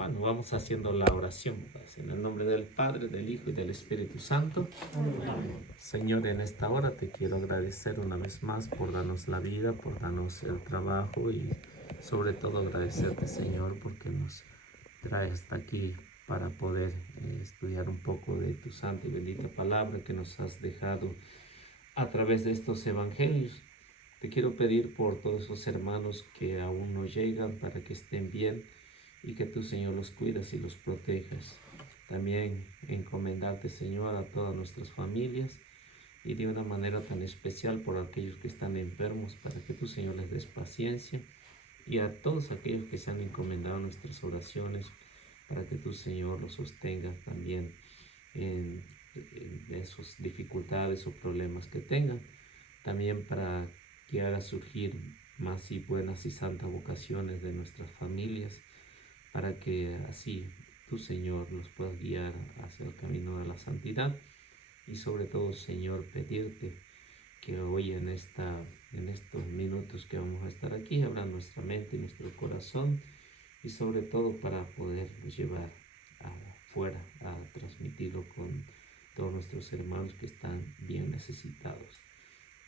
Bueno, vamos haciendo la oración, pues, en el nombre del Padre, del Hijo y del Espíritu Santo. Amén. Señor, en esta hora te quiero agradecer una vez más por darnos la vida, por darnos el trabajo y sobre todo agradecerte, Señor, porque nos traes hasta aquí para poder estudiar un poco de tu santa y bendita palabra que nos has dejado a través de estos evangelios. Te quiero pedir por todos esos hermanos que aún no llegan para que estén bien y que tú, Señor, los cuidas y los protejas. También encomendarte, Señor, a todas nuestras familias y de una manera tan especial por aquellos que están enfermos, para que tú, Señor, les des paciencia, y a todos aquellos que se han encomendado nuestras oraciones, para que tú, Señor, los sostengas también en esas dificultades o problemas que tengan. También para que haga surgir más y buenas y santas vocaciones de nuestras familias, para que así tú, Señor, los puedas guiar hacia el camino de la santidad. Y sobre todo, Señor, pedirte que hoy en estos minutos que vamos a estar aquí, abra nuestra mente y nuestro corazón, y sobre todo para poder llevar afuera a transmitirlo con todos nuestros hermanos que están bien necesitados.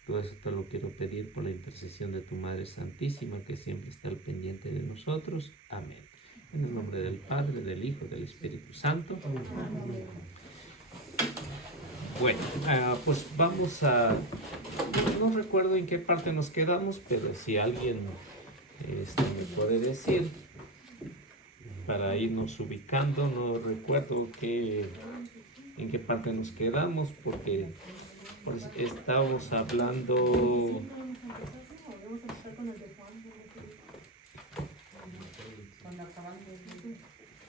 Todo eso te lo quiero pedir por la intercesión de tu Madre Santísima, que siempre está al pendiente de nosotros. Amén. En el nombre del Padre, del Hijo y del Espíritu Santo. Amén. Bueno, pues vamos a... No recuerdo en qué parte nos quedamos, pero si alguien me puede decir, para irnos ubicando. No recuerdo en qué parte nos quedamos, porque pues, estábamos hablando...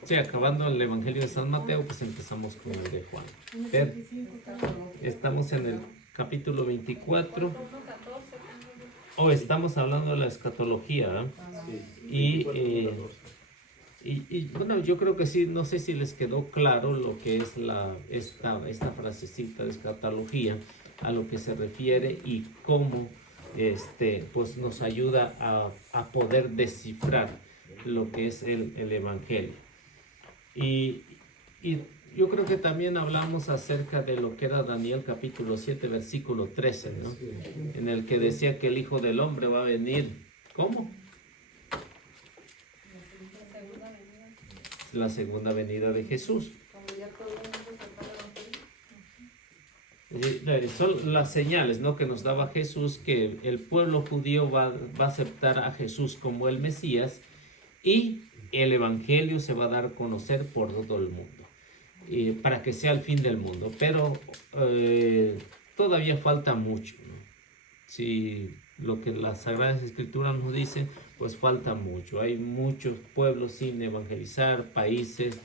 Sí, acabando el Evangelio de San Mateo, pues empezamos con el de Juan. Pero estamos en el capítulo 24. Estamos hablando de la escatología, ¿eh? Y bueno, yo creo que sí, no sé si les quedó claro lo que es esta frasecita de escatología, a lo que se refiere y cómo pues nos ayuda a poder descifrar lo que es el Evangelio. Y yo creo que también hablamos acerca de lo que era Daniel capítulo 7, versículo 13, ¿no? En el que decía que el Hijo del Hombre va a venir. ¿Cómo? La segunda venida de Jesús. Son las señales, ¿no?, que nos daba Jesús, que el pueblo judío va a aceptar a Jesús como el Mesías, y el Evangelio se va a dar a conocer por todo el mundo, para que sea el fin del mundo. Pero todavía falta mucho, ¿no? Si lo que las Sagradas Escrituras nos dicen, pues falta mucho. Hay muchos pueblos sin evangelizar, países,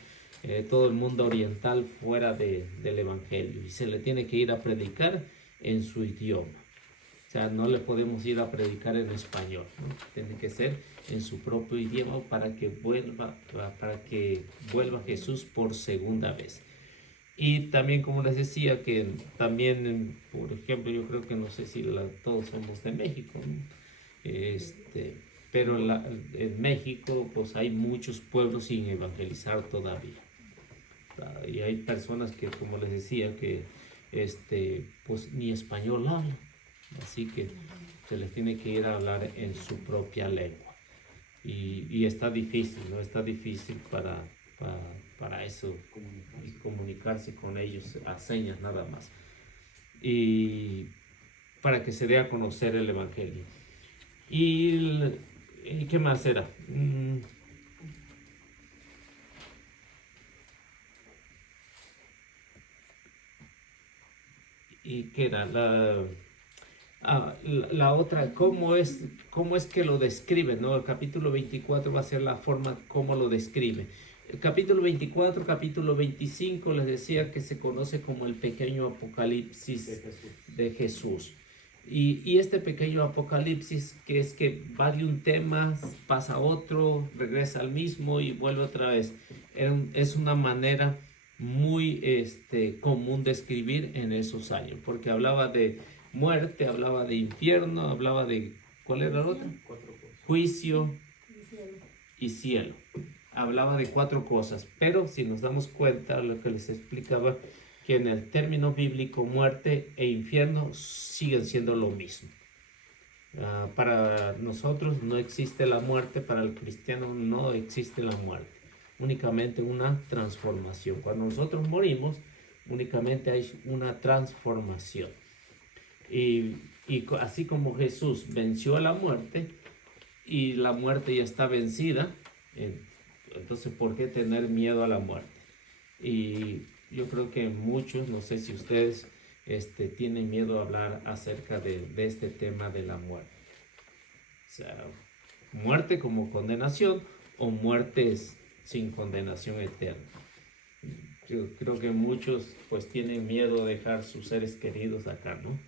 todo el mundo oriental fuera del Evangelio, y se le tiene que ir a predicar en su idioma. O sea, no le podemos ir a predicar en español, ¿no? Tiene que ser en su propio idioma para que vuelva Jesús por segunda vez. Y también, como les decía, que también, por ejemplo, yo creo que no sé si todos somos de México, ¿no? Pero en México pues hay muchos pueblos sin evangelizar todavía. Y hay personas que, como les decía, que pues ni español hablan. Así que se les tiene que ir a hablar en su propia lengua. Y está difícil, ¿no? Está difícil para eso, comunicarse con ellos a señas nada más, y para que se dé a conocer el Evangelio. ¿Y qué más era? ¿Y qué era? La otra, ¿cómo es que lo describe, ¿no? El capítulo 24 va a ser la forma como lo describe. El capítulo 24, capítulo 25, les decía que se conoce como el pequeño apocalipsis de Jesús. Y este pequeño apocalipsis, que es que va de un tema, pasa a otro, regresa al mismo y vuelve otra vez. Es una manera muy común de escribir en esos años, porque hablaba de muerte, hablaba de infierno, hablaba de... ¿Cuál era la otra? Juicio y cielo. hablaba de 4 cosas, pero si nos damos cuenta, lo que les explicaba, que en el término bíblico muerte e infierno siguen siendo lo mismo. Para nosotros no existe la muerte, para el cristiano no existe la muerte, únicamente una transformación. Cuando nosotros morimos, únicamente hay una transformación. Y así como Jesús venció a la muerte y la muerte ya está vencida, entonces ¿por qué tener miedo a la muerte? Y yo creo que muchos, no sé si ustedes tienen miedo a hablar acerca de este tema de la muerte. O sea, muerte como condenación o muertes sin condenación eterna. Yo creo que muchos pues tienen miedo de dejar sus seres queridos acá, ¿no?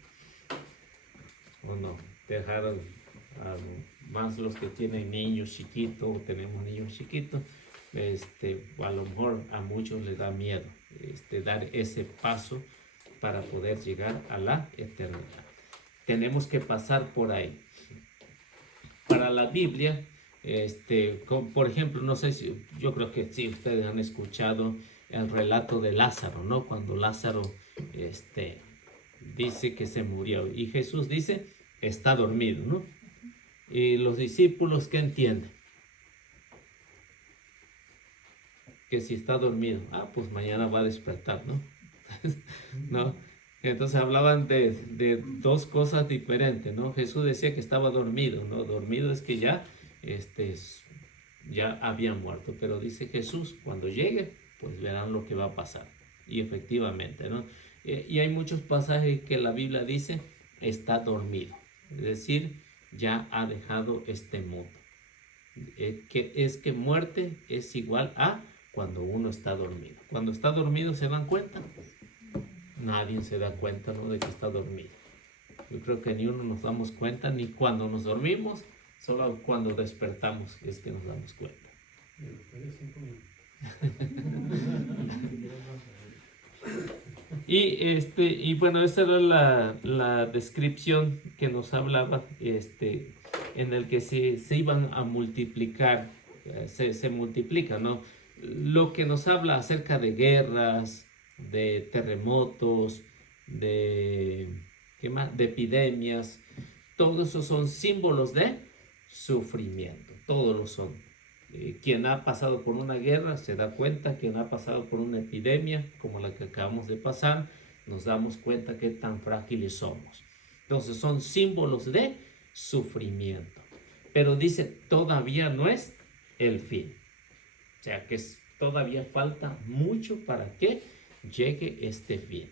O no, dejar más los que tienen niños chiquitos, o tenemos niños chiquitos, a lo mejor a muchos les da miedo dar ese paso para poder llegar a la eternidad. Tenemos que pasar por ahí. Para la Biblia, por ejemplo, no sé si, yo creo que sí, ustedes han escuchado el relato de Lázaro, ¿no? Cuando Lázaro, dice que se murió y Jesús dice, está dormido, ¿no? Y los discípulos, ¿qué entienden? Que si está dormido, pues mañana va a despertar, ¿no? ¿No? Entonces hablaban de 2 cosas diferentes, ¿no? Jesús decía que estaba dormido, ¿no? Dormido es que ya, ya había muerto, pero dice Jesús, cuando llegue, pues verán lo que va a pasar. Y efectivamente, ¿no? Y hay muchos pasajes que la Biblia dice, está dormido, es decir, ya ha dejado este mundo. Que muerte es igual a cuando uno está dormido. Cuando está dormido, ¿se dan cuenta? Nadie se da cuenta, ¿no?, de que está dormido. Yo creo que ni uno nos damos cuenta, ni cuando nos dormimos, solo cuando despertamos es que nos damos cuenta. Y bueno, esa era la descripción que nos hablaba, en el que se iban a multiplicar, se multiplica, ¿no? Lo que nos habla acerca de guerras, de terremotos, ¿qué más? De epidemias, todos esos son símbolos de sufrimiento, todos lo son. Quien ha pasado por una guerra se da cuenta, quien ha pasado por una epidemia como la que acabamos de pasar, nos damos cuenta que tan frágiles somos. Entonces son símbolos de sufrimiento. Pero dice, todavía no es el fin. O sea que todavía falta mucho para que llegue este fin.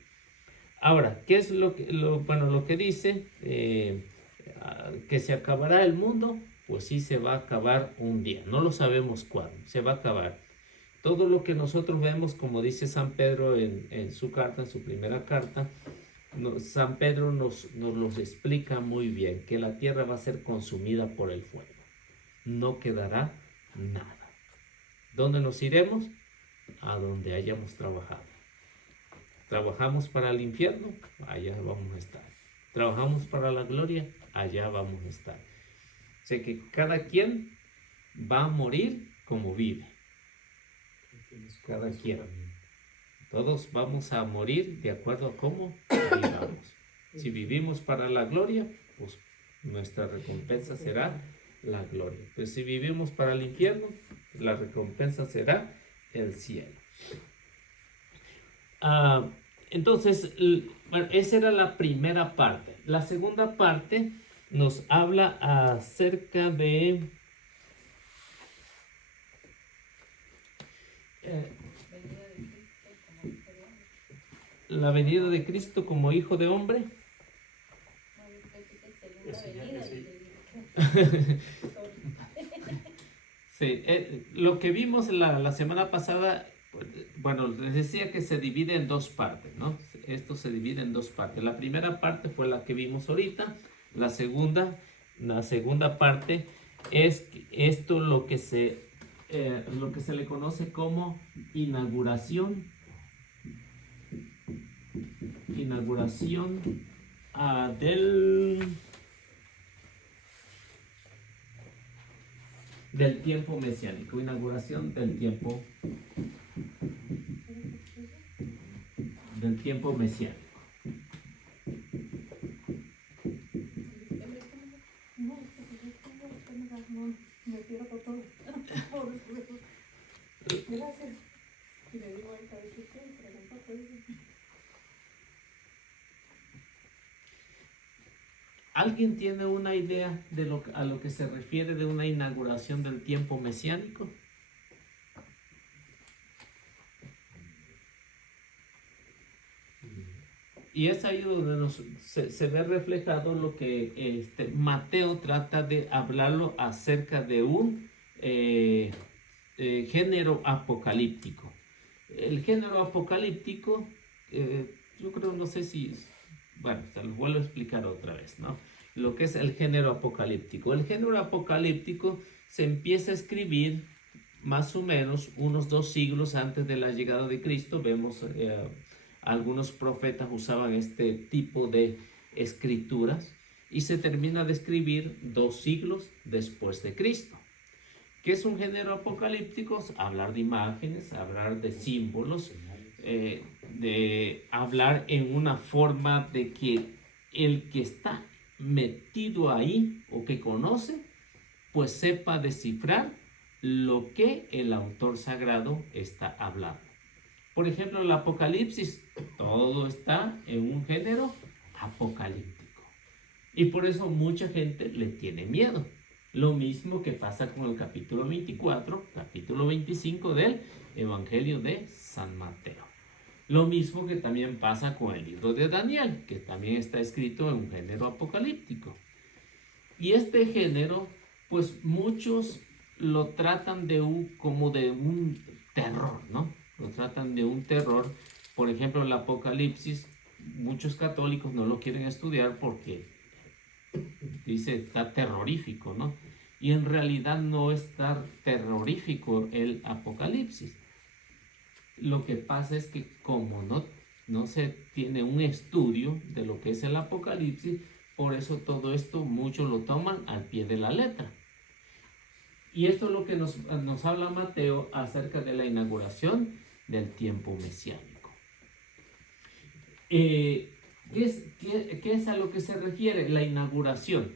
Ahora, ¿qué es lo que dice? Que se acabará el mundo. Pues sí, se va a acabar un día, no lo sabemos cuándo, se va a acabar. Todo lo que nosotros vemos, como dice San Pedro en su carta, en su primera carta, San Pedro nos los explica muy bien, que la tierra va a ser consumida por el fuego, no quedará nada. ¿Dónde nos iremos? A donde hayamos trabajado. ¿Trabajamos para el infierno? Allá vamos a estar. ¿Trabajamos para la gloria? Allá vamos a estar. O sea que cada quien va a morir como vive. Cada quien. Todos vamos a morir de acuerdo a cómo vivamos. Si vivimos para la gloria, pues nuestra recompensa será la gloria. Pues si vivimos para el infierno, la recompensa será el cielo. Entonces, bueno, esa era la primera parte. La segunda parte nos habla acerca de la venida de Cristo como hijo de hombre. Sí, lo que vimos la semana pasada, bueno, les decía que se divide en 2 partes, ¿no? Esto se divide en 2 partes. La primera parte fue la que vimos ahorita. La segunda parte es esto lo que se le conoce como inauguración del tiempo mesiánico, inauguración del tiempo mesiánico. Gracias. Y le digo ahorita de qué preguntó, pues. ¿Alguien tiene una idea de a lo que se refiere de una inauguración del tiempo mesiánico? Y es ahí donde se ve reflejado lo que Mateo trata de hablarlo acerca de un género apocalíptico. El género apocalíptico, yo creo, no sé si, bueno, se los vuelvo a explicar otra vez, ¿no? Lo que es el género apocalíptico. El género apocalíptico se empieza a escribir más o menos unos 2 siglos antes de la llegada de Cristo. Vemos algunos profetas usaban este tipo de escrituras y se termina de escribir 2 siglos después de Cristo. ¿Qué es un género apocalíptico? Hablar de imágenes, hablar de símbolos, de hablar en una forma de que el que está metido ahí o que conoce, pues sepa descifrar lo que el autor sagrado está hablando. Por ejemplo, el Apocalipsis, todo está en un género apocalíptico. Y por eso mucha gente le tiene miedo. Lo mismo que pasa con el capítulo 24, capítulo 25 del Evangelio de San Mateo. Lo mismo que también pasa con el libro de Daniel, que también está escrito en un género apocalíptico. Y este género, pues muchos lo tratan como de un terror, ¿no? Lo tratan de un terror. Por ejemplo, el Apocalipsis, muchos católicos no lo quieren estudiar porque dice está terrorífico, ¿no? Y en realidad no está terrorífico el Apocalipsis. Lo que pasa es que como no se tiene un estudio de lo que es el Apocalipsis, por eso todo esto muchos lo toman al pie de la letra. Y esto es lo que nos habla Mateo acerca de la inauguración del tiempo mesiánico. ¿Qué es a lo que se refiere la inauguración?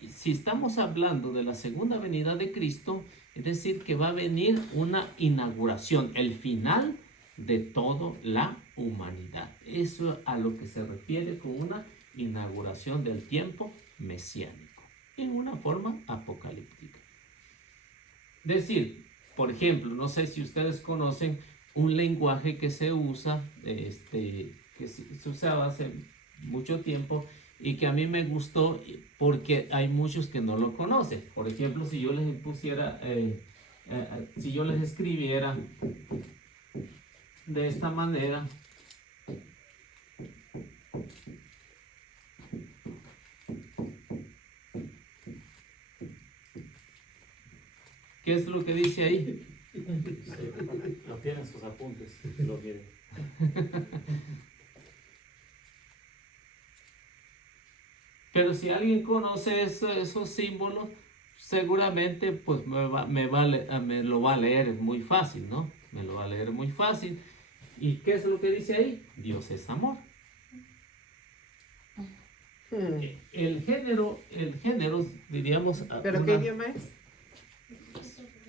Si estamos hablando de la segunda venida de Cristo, es decir, que va a venir una inauguración, el final de toda la humanidad. Eso es a lo que se refiere con una inauguración del tiempo mesiánico, en una forma apocalíptica. Es decir, por ejemplo, no sé si ustedes conocen un lenguaje que se usa, que se usaba hace mucho tiempo y que a mí me gustó porque hay muchos que no lo conocen. Por ejemplo, si yo les pusiera, si yo les escribiera de esta manera, ¿qué es lo que dice ahí? No tienen sus apuntes, lo quieren. Pero si alguien conoce esos símbolos, seguramente pues me lo va a leer muy fácil, ¿no? Me lo va a leer muy fácil. ¿Y qué es lo que dice ahí? Dios es amor. El género, diríamos... ¿Pero qué idioma es?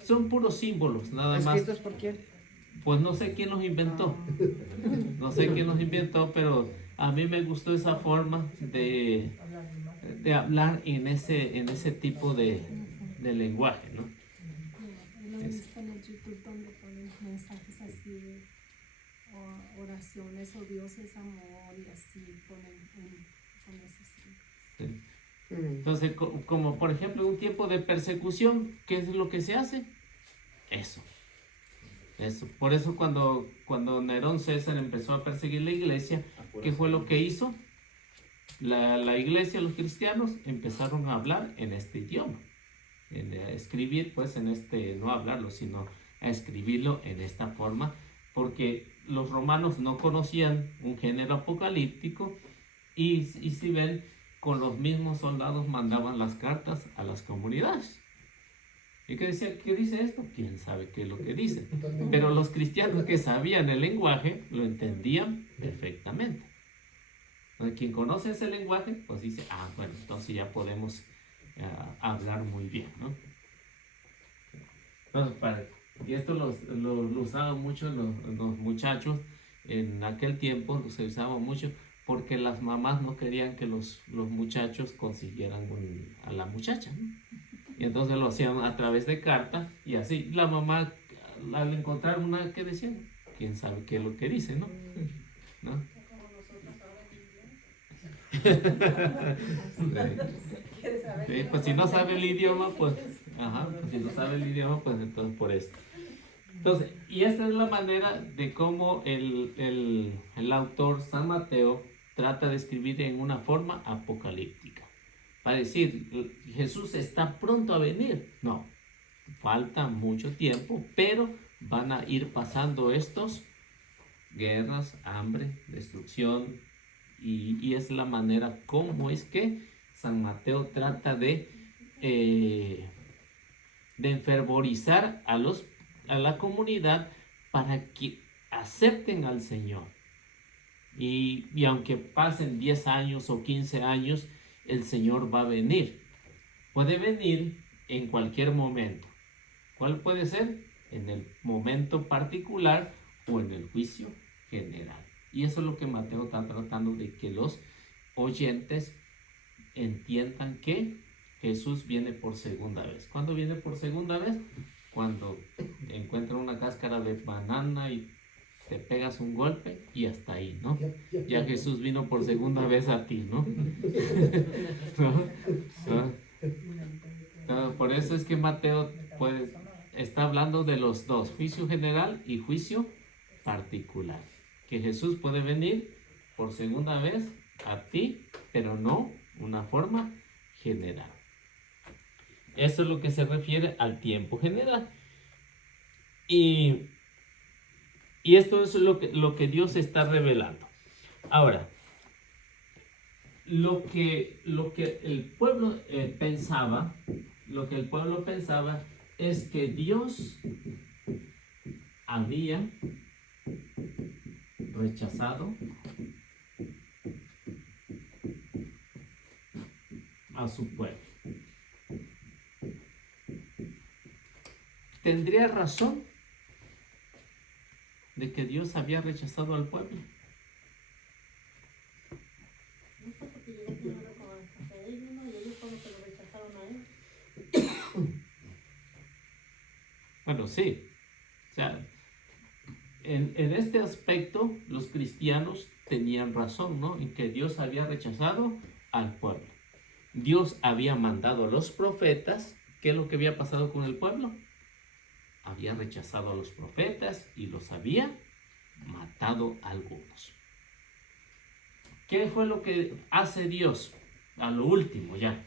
Son puros símbolos, nada más. ¿Escritos por quién? Pues no sé quién los inventó. No sé quién los inventó, pero a mí me gustó esa forma de hablar en ese tipo de lenguaje, ¿no? Lo he visto en el YouTube donde ponen mensajes así de oraciones o Dios es amor y así ponen con ese Sí. Entonces, como por ejemplo un tiempo de persecución, ¿qué es lo que se hace? Eso. Por eso cuando Nerón César empezó a perseguir la iglesia, ¿qué fue lo que hizo? La iglesia, los cristianos, empezaron a hablar en este idioma. A escribir, pues, no hablarlo, sino a escribirlo en esta forma, porque los romanos no conocían un género apocalíptico y si ven, con los mismos soldados mandaban las cartas a las comunidades. ¿Y qué decía? ¿Qué dice esto? ¿Quién sabe qué es lo que dice? Pero los cristianos que sabían el lenguaje lo entendían perfectamente. Quien conoce ese lenguaje, pues dice, bueno, entonces ya podemos hablar muy bien, ¿no? Entonces, y esto lo usaban mucho los muchachos en aquel tiempo, se usaba mucho porque las mamás no querían que los muchachos consiguieran a la muchacha, ¿no? Y entonces lo hacían a través de carta y así. La mamá, al encontrar una que decía, quién sabe qué es lo que dice, ¿no? ¿No? Sí, pues si no sabe el idioma, pues, pues si no sabe el idioma, pues entonces por eso. Entonces, y esta es la manera de cómo el autor San Mateo trata de escribir en una forma apocalíptica. Para decir, Jesús está pronto a venir. No, falta mucho tiempo, pero van a ir pasando estos guerras, hambre, destrucción, y es la manera como es que San Mateo trata de enfervorizar a la comunidad para que acepten al Señor. Y aunque pasen 10 años o 15 años, el Señor va a venir. Puede venir en cualquier momento. ¿Cuál puede ser? En el momento particular o en el juicio general. Y eso es lo que Mateo está tratando de que los oyentes entiendan que Jesús viene por segunda vez. ¿Cuándo viene por segunda vez? Cuando encuentra una cáscara de banana y te pegas un golpe y hasta ahí, ¿no? Ya Jesús vino por segunda vez a ti, ¿no? Por eso es que Mateo está hablando de los dos, juicio general y juicio particular. Que Jesús puede venir por segunda vez a ti, pero no una forma general. Eso es lo que se refiere al tiempo general. Y esto es lo que Dios está revelando. Ahora, lo que el pueblo pensaba es que Dios había rechazado a su pueblo. ¿Tendría razón de que Dios había rechazado al pueblo? Bueno, sí. O sea, en este aspecto los cristianos tenían razón, ¿no? En que Dios había rechazado al pueblo. Dios había mandado a los profetas. ¿Qué es lo que había pasado con el pueblo? Había rechazado a los profetas y los había matado a algunos. ¿Qué fue lo que hace Dios? A lo último ya.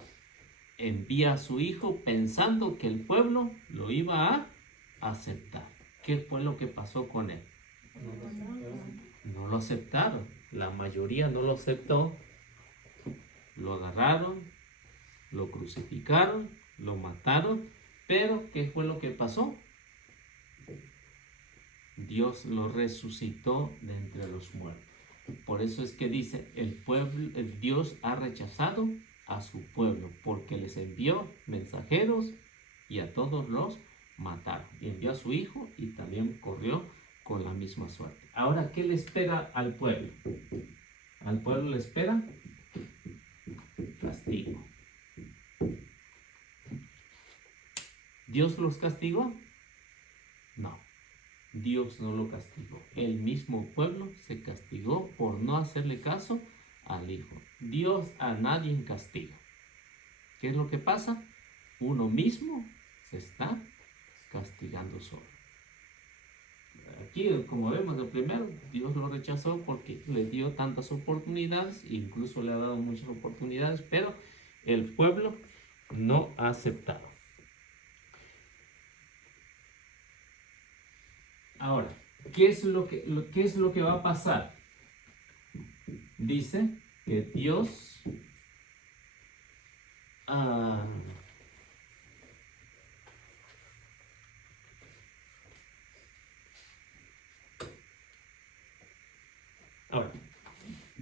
Envía a su hijo pensando que el pueblo lo iba a aceptar. ¿Qué fue lo que pasó con él? No lo aceptaron. La mayoría no lo aceptó. Lo agarraron, lo crucificaron, lo mataron. Pero, ¿qué fue lo que pasó? Dios lo resucitó de entre los muertos. Por eso es que dice, el Dios ha rechazado a su pueblo, porque les envió mensajeros y a todos los mataron. Y envió a su hijo y también corrió con la misma suerte. Ahora, ¿qué le espera al pueblo? Al pueblo le espera castigo. ¿Dios los castigó? No. Dios no lo castigó. El mismo pueblo se castigó por no hacerle caso al Hijo. Dios a nadie castiga. ¿Qué es lo que pasa? Uno mismo se está castigando solo. Aquí, como vemos, el primero, Dios lo rechazó porque le dio tantas oportunidades, incluso le ha dado muchas oportunidades, pero el pueblo no ha aceptado. Ahora, ¿qué es lo que va a pasar? Dice que Dios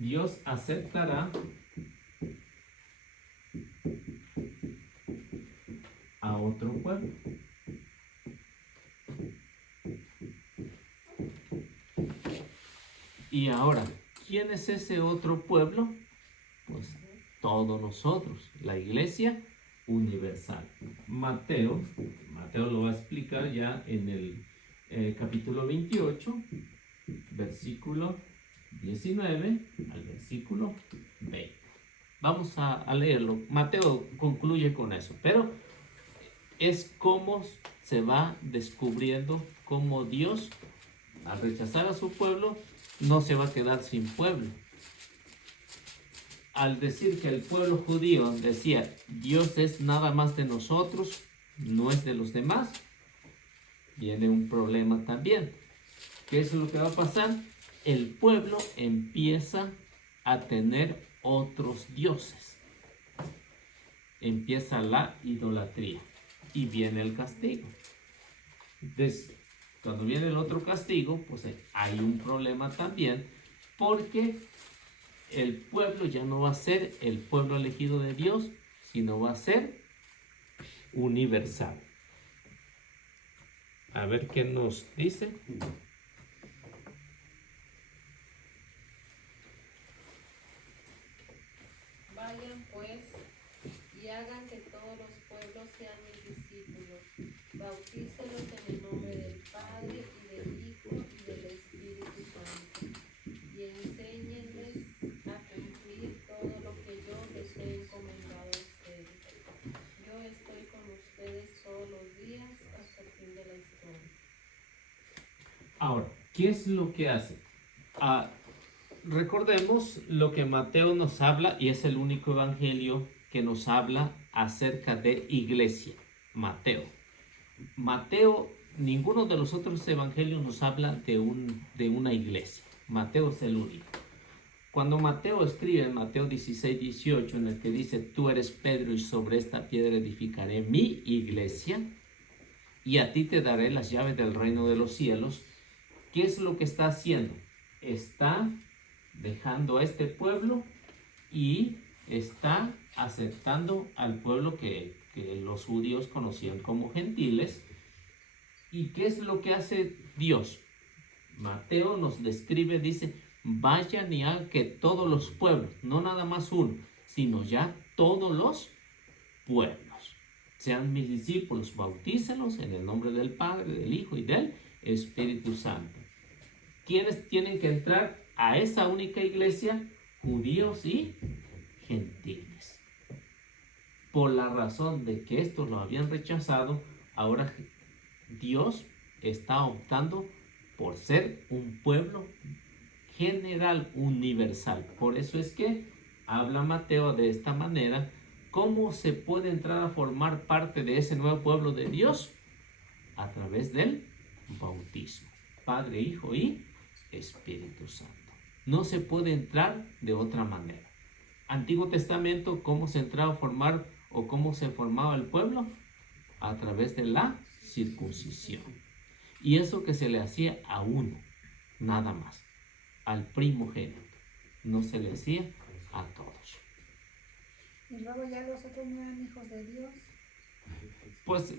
Dios aceptará a otro pueblo. Y ahora, ¿quién es ese otro pueblo? Pues todos nosotros, la iglesia universal. Mateo lo va a explicar ya en el capítulo 28, versículo 19 al versículo 20. Vamos a leerlo. Mateo concluye con eso, pero es cómo se va descubriendo cómo Dios, al rechazar a su pueblo, no se va a quedar sin pueblo. Al decir que el pueblo judío decía, Dios es nada más de nosotros, no es de los demás, viene un problema también. ¿Qué es lo que va a pasar? El pueblo empieza a tener otros dioses. Empieza la idolatría y viene el castigo. Entonces, cuando viene el otro castigo, pues hay un problema también, porque el pueblo ya no va a ser el pueblo elegido de Dios, sino va a ser universal. A ver qué nos dice. Vayan pues y hagan que todos los pueblos sean mis discípulos. Bautícelos en el nombre del Padre y del Hijo y del Espíritu Santo. Y enséñenles a cumplir todo lo que yo les he encomendado a ustedes. Yo estoy con ustedes todos los días hasta el fin de la historia. Ahora, ¿qué es lo que hace? Recordemos lo que Mateo nos habla, y es el único evangelio que nos habla acerca de iglesia. Mateo, ninguno de los otros evangelios nos habla de una iglesia. Mateo es el único. Cuando Mateo escribe en Mateo 16, 18, en el que dice, tú eres Pedro y sobre esta piedra edificaré mi iglesia y a ti te daré las llaves del reino de los cielos, ¿qué es lo que está haciendo? Está dejando a este pueblo y está aceptando al pueblo que los judíos conocían como gentiles. ¿Y qué es lo que hace Dios? Mateo nos describe, dice, vayan y hagan que todos los pueblos, no nada más uno, sino ya todos los pueblos, sean mis discípulos, bautícelos en el nombre del Padre, del Hijo y del Espíritu Santo. ¿Quiénes tienen que entrar a esa única iglesia? Judíos y gentiles. Por la razón de que estos lo habían rechazado, ahora Dios está optando por ser un pueblo general, universal. Por eso es que habla Mateo de esta manera. ¿Cómo se puede entrar a formar parte de ese nuevo pueblo de Dios? A través del bautismo. Padre, Hijo y Espíritu Santo. No se puede entrar de otra manera. Antiguo Testamento, ¿cómo se entraba a formar o cómo se formaba el pueblo? A través de la circuncisión. Y eso que se le hacía a uno, nada más, al primogénito. No se le hacía a todos. Y luego ya los otros no eran hijos de Dios. Pues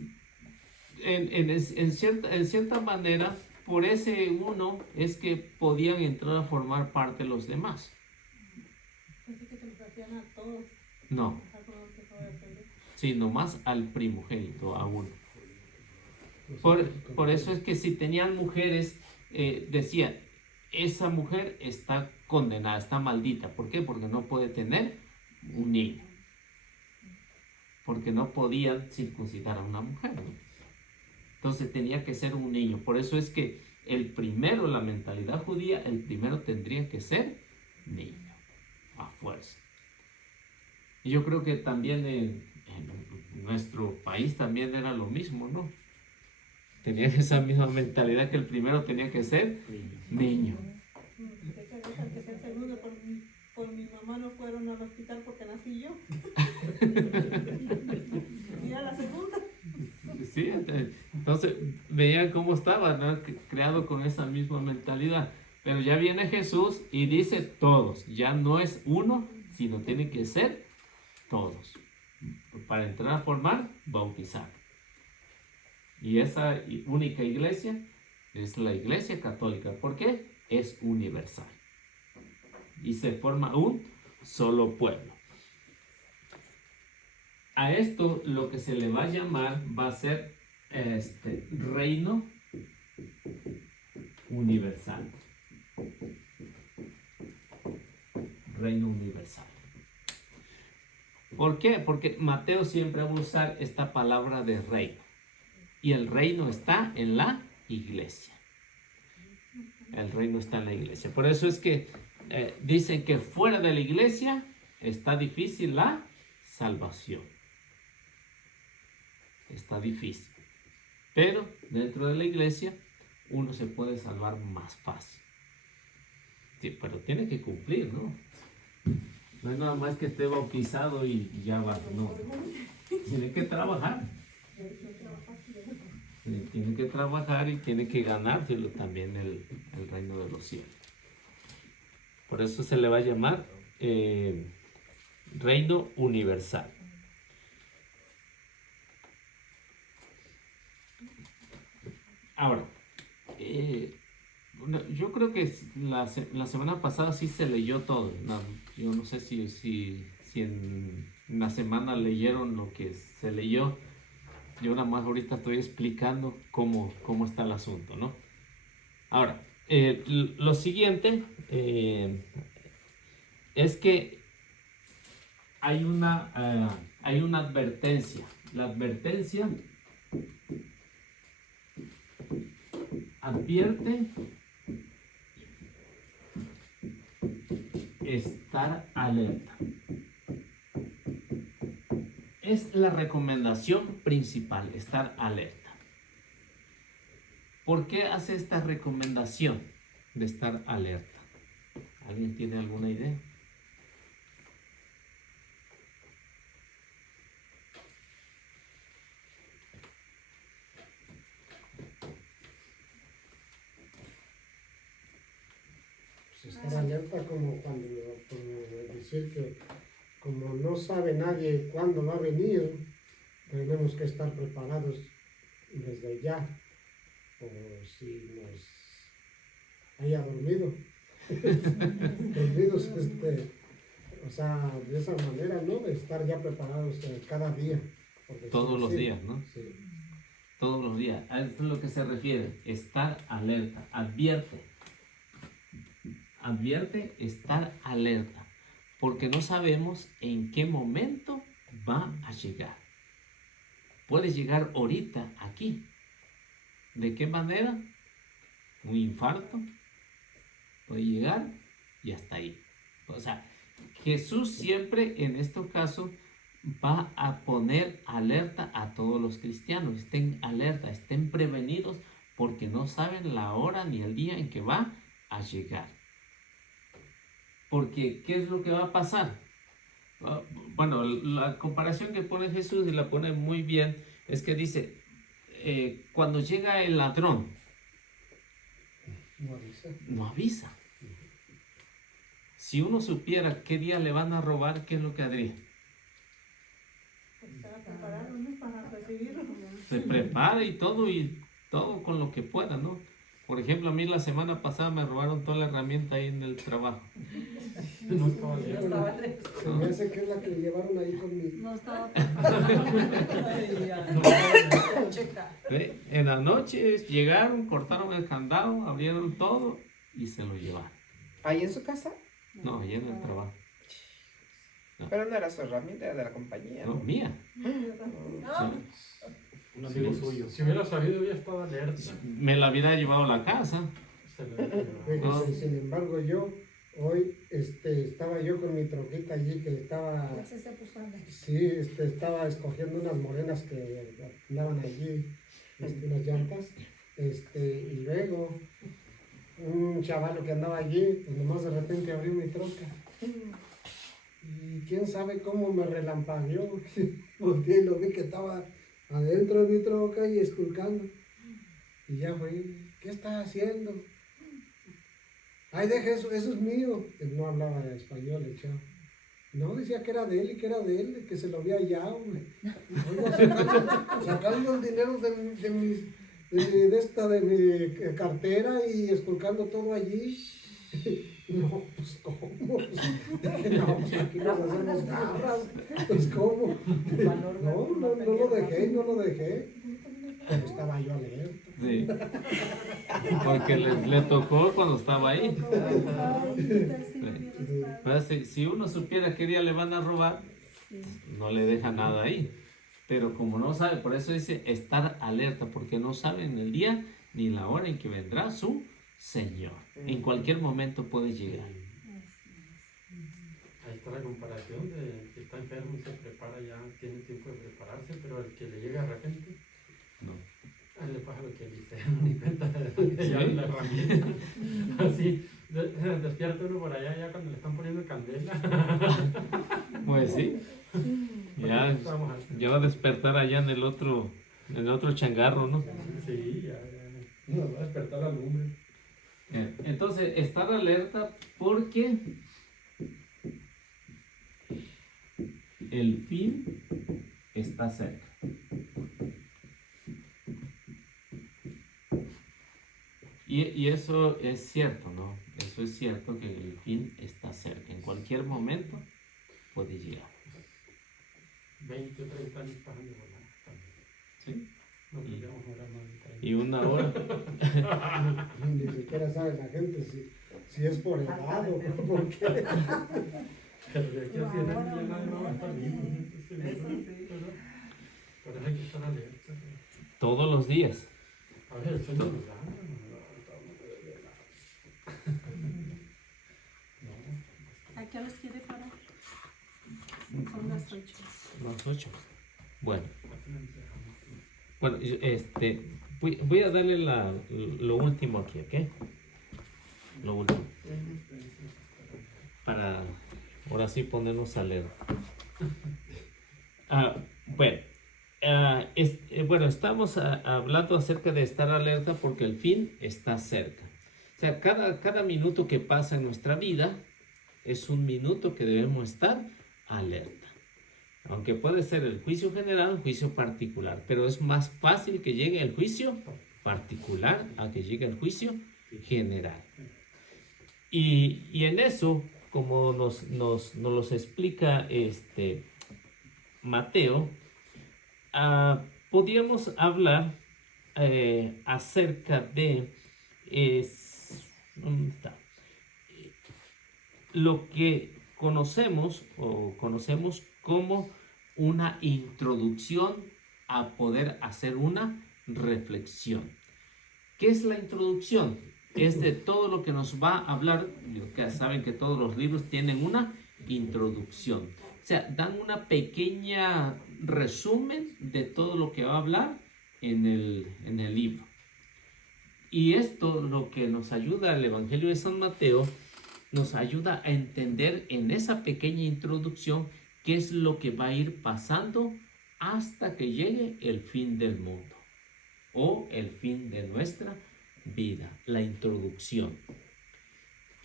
en cierta manera, por ese uno es que podían entrar a formar parte los demás. Así que se les hacían a todos. No, Ajá, como que acabo de aprender. sí, nomás al primogénito, a uno. Por eso es que si tenían mujeres, decía, esa mujer está condenada, está maldita. ¿Por qué? Porque no puede tener un niño. Porque no podían circuncidar a una mujer, ¿no? Entonces tenía que ser un niño. Por eso es que el primero, la mentalidad judía, el primero tendría que ser niño, a fuerza. Y yo creo que también en nuestro país también era lo mismo, ¿no? Tenían esa misma mentalidad que el primero tenía que ser niño. De hecho, dejan que sea el segundo. Por mi mamá no fueron al hospital porque nací yo. Y a la segunda. Sí, entonces veían cómo estaba, ¿no? Creado con esa misma mentalidad. Pero ya viene Jesús y dice todos. Ya no es uno, sino tiene que ser todos. Para entrar a formar, bautizar. Y esa única iglesia es la iglesia católica. ¿Por qué? Es universal. Y se forma un solo pueblo. A esto lo que se le va a llamar va a ser reino universal. Reino universal. ¿Por qué? Porque Mateo siempre va a usar esta palabra de reino. Y el reino está en la iglesia. El reino está en la iglesia. Por eso es que dicen que fuera de la iglesia está difícil la salvación. Está difícil. Pero dentro de la iglesia uno se puede salvar más fácil. Sí, pero tiene que cumplir, ¿no? No es nada más que esté bautizado y ya va, no. Tiene que trabajar. Tiene que trabajar y tiene que ganárselo también el reino de los cielos. Por eso se le va a llamar reino universal. Ahora, yo creo que la semana pasada sí se leyó todo. No, yo no sé si en la semana leyeron lo que se leyó. Yo nada más ahorita estoy explicando cómo está el asunto, ¿no? Ahora, lo siguiente es que hay una advertencia. La advertencia advierte estar alerta. Es la recomendación principal, estar alerta. ¿Por qué hace esta recomendación de estar alerta? ¿Alguien tiene alguna idea? Pues estar alerta como decir que como no sabe nadie cuándo va a venir, tenemos que estar preparados desde ya, o si nos haya dormido. Dormidos, o sea, de esa manera, ¿no? De estar ya preparados cada día. Todos los días, ¿no? Sí. Todos los días. A esto es lo que se refiere. Estar alerta. Advierte. Advierte estar alerta. Porque no sabemos en qué momento va a llegar. Puede llegar ahorita, aquí. ¿De qué manera? Un infarto. Puede llegar y hasta ahí. O sea, Jesús siempre en estos casos va a poner alerta a todos los cristianos. Estén alerta, estén prevenidos porque no saben la hora ni el día en que va a llegar. Porque, ¿qué es lo que va a pasar? Bueno, la comparación que pone Jesús y la pone muy bien es que dice, cuando llega el ladrón, no avisa. Si uno supiera qué día le van a robar, ¿qué es lo que haría? Estar preparado, ¿no? Para recibirlo. Se prepara y todo con lo que pueda, ¿no? Por ejemplo, a mí la semana pasada me robaron toda la herramienta ahí en el trabajo. No estaba leyendo. Se me hace que es la que le llevaron ahí conmigo. No estaba En la noche llegaron, cortaron el candado, abrieron todo y se lo llevaron. ¿Ahí en su casa? No, ahí en el trabajo. Pero no era su herramienta, era de la compañía. No, ¿no? mía. Sí. Un amigo suyo. Si hubiera sabido, ya estaba alerta. Me la hubiera llevado a la casa. Se le Fíjese, No. sin embargo, yo hoy estaba yo con mi troquita allí que estaba, Ya se puso a leer. sí, estaba escogiendo unas morenas que andaban allí, unas llantas, y luego un chavalo que andaba allí, pues nomás de repente abrió mi troca. Y quién sabe cómo me relampagueó. Volteé y lo vi que estaba adentro de mi troca y esculcando. Y ya fue, ¿qué estás haciendo? Ay, deja eso, eso es mío. Él no hablaba español, el chavo. No, decía que era de él y que era de él, que se lo había hallado, güey. Oigo, sacando el dinero de mi cartera y esculcando todo allí. No, pues ¿cómo? No, pues aquí nos hacemos garras. Pues ¿cómo? No lo dejé. Pero estaba yo alerta. Sí. Porque le tocó cuando estaba ahí. Pero si uno supiera qué día le van a robar, no le deja nada ahí. Pero como no sabe, por eso dice estar alerta, porque no saben el día ni la hora en que vendrá su Señor. En cualquier momento puede llegar. Ahí está la comparación de que está enfermo y se prepara ya, tiene tiempo de prepararse, pero el que le llega de repente, No. a él le pasa lo que dice, ni cuenta de ya la herramienta. Así, despierta uno por allá ya cuando le están poniendo candela. Pues sí. Ya, Vamos a- ya va a despertar allá en el otro changarro, ¿no? Sí, ya. Nos va a despertar la lumbre. Entonces, estar alerta porque el fin está cerca. Y eso es cierto, ¿no? Eso es cierto que el fin está cerca. En cualquier momento puede llegar. 20 o 30 años pasan de volar también. ¿Sí? No podríamos durar más de 30. Y una hora. Ni siquiera sabe la gente si es por edad o por qué. Pero de aquí a 100 años ya nadie va a estar vivo. Por eso hay que estar alerta. Todos los días. A ver, el sueño nos da. ¿A qué horas quiere parar? Son las 8. Las 8. Bueno, voy a darle lo último aquí, ¿ok? Lo último. Para ahora sí ponernos alerta. Bueno, estamos hablando acerca de estar alerta porque el fin está cerca. O sea, cada minuto que pasa en nuestra vida es un minuto que debemos estar alerta. Aunque puede ser el juicio general, el juicio particular, pero es más fácil que llegue el juicio particular a que llegue el juicio general. Y en eso, como nos los explica Mateo, podríamos hablar acerca de ¿dónde está? Lo que conocemos como una introducción a poder hacer una reflexión. ¿Qué es la introducción? Es de todo lo que nos va a hablar. Ya saben que todos los libros tienen una introducción. O sea, dan una pequeña resumen de todo lo que va a hablar en el libro. Y esto, lo que nos ayuda al Evangelio de San Mateo, nos ayuda a entender en esa pequeña introducción qué es lo que va a ir pasando hasta que llegue el fin del mundo o el fin de nuestra vida, la introducción.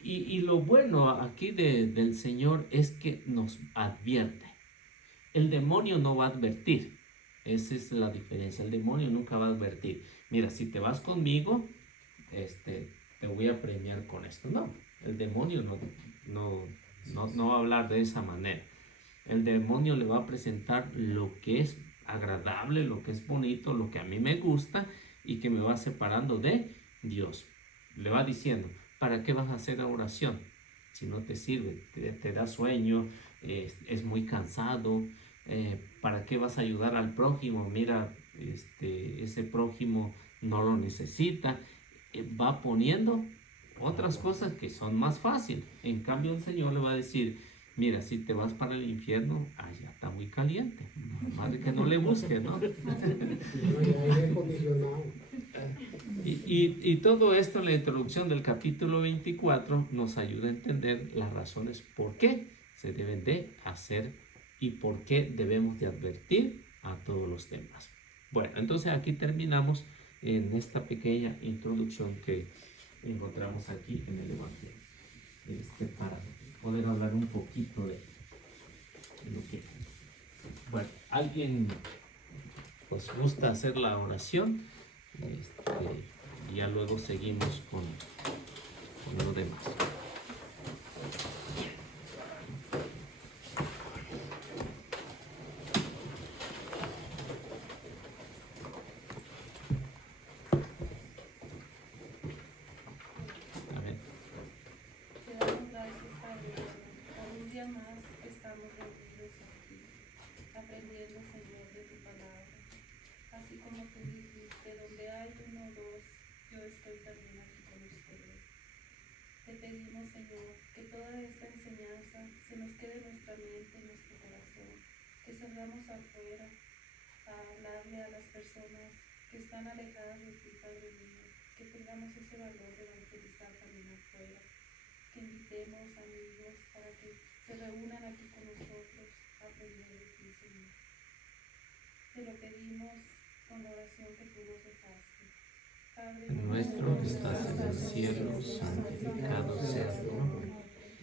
Y lo bueno aquí del Señor es que nos advierte. El demonio no va a advertir. Esa es la diferencia. El demonio nunca va a advertir. Mira, si te vas conmigo, te voy a premiar con esto. No, el demonio no va a hablar de esa manera. El demonio le va a presentar lo que es agradable, lo que es bonito, lo que a mí me gusta y que me va separando de Dios. Le va diciendo, ¿para qué vas a hacer la oración? Si no te sirve, te da sueño, es muy cansado. ¿Para qué vas a ayudar al prójimo? Mira, ese prójimo no lo necesita. Va poniendo otras cosas que son más fáciles. En cambio, el Señor le va a decir, mira, si te vas para el infierno, allá está muy caliente. Más de que no le busques, ¿no? Y todo esto en la introducción del capítulo 24 nos ayuda a entender las razones por qué se deben de hacer y por qué debemos de advertir a todos los temas. Bueno, entonces aquí terminamos en esta pequeña introducción que encontramos aquí en el Evangelio. Para poder hablar un poquito de lo que... Bueno, ¿alguien pues gusta hacer la oración? Y ya luego seguimos con lo demás. Te damos gracias, Padre, por un día más que estamos reunidos aquí, aprendiendo, Señor, de tu palabra. Así como tú dijiste, donde hay uno o dos, yo estoy también aquí con ustedes. Te pedimos, Señor, que toda esta enseñanza se nos quede en nuestra mente, en nuestro corazón, que salgamos afuera a hablarle a las personas que están alejadas de ti, Padre mío, que tengamos ese valor de evangelizar también afuera, que invitemos amigos para que se reúnan aquí con nosotros a aprender de ti, Señor. Te lo pedimos con la oración que tú nos dejaste. Padre Nuestro que estás en el cielo, santificado sea tu nombre.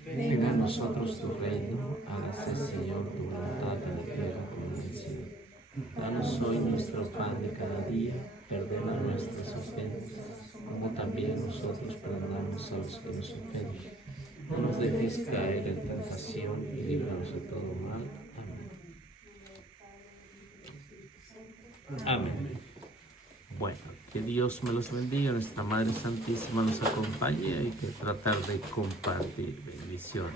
Venga a nosotros tu reino, hágase, Señor, tu voluntad en la tierra como en el cielo. Danos hoy nuestro pan de cada día, perdona nuestras ofensas, como también nosotros perdonamos a los que nos ofenden. No nos dejes caer en tentación y líbranos de todo mal. Amén. Amén. Bueno, que Dios me los bendiga, nuestra Madre Santísima nos acompañe y que tratar de compartir bendiciones.